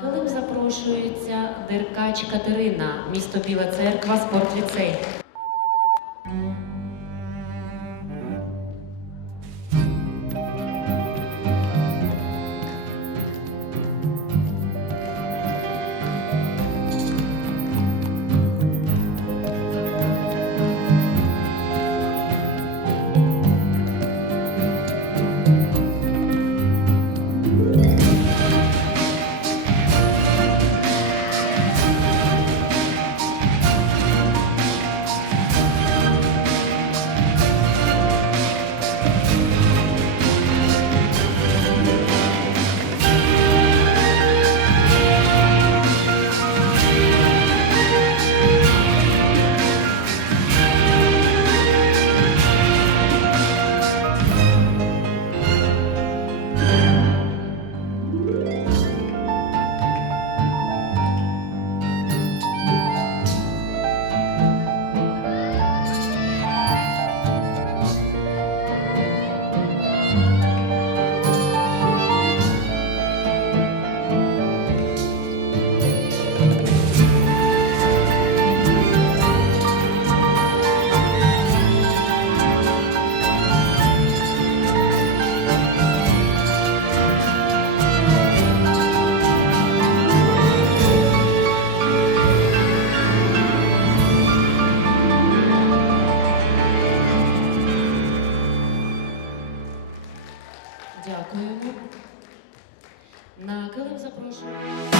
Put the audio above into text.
Килим запрошується Деркач Катерина, місто Біла Церква, спортліцей. Дякуємо. На Килим запрошуємо.